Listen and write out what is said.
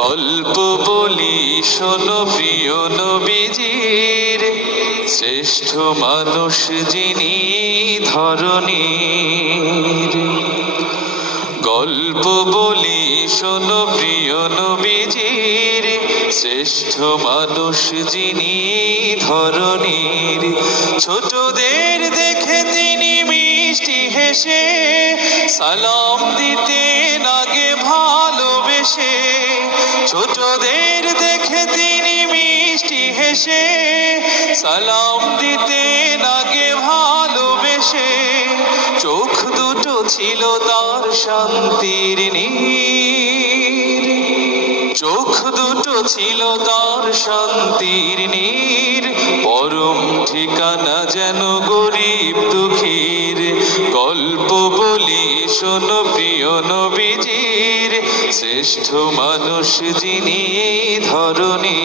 গল্প বলি শোনো প্রিয় নবীজির, শ্রেষ্ঠ মানুষ যিনি ধরণীর। গল্প বলি শোনো প্রিয় নবীজির, শ্রেষ্ঠ মানুষ যিনি ধরণীর। ছোটদের দেখে তিনি মিষ্টি হেসে সালাম দিতেন আগে ভালোবেসে। ছোটদের দেখে তিনি মিষ্টি হেসে সালাম দিতেন আগে ভালোবেসে। চোখ দুটো ছিল তার শান্তির নীর, চোখ দুটো ছিল তার শান্তির নীর। পরম ঠিকানা যেন গরিব দুঃখীর। গল্প বলি শোনো প্রিয় নবীজির, শ্রেষ্ঠ মানুষ যিনি ধরণী।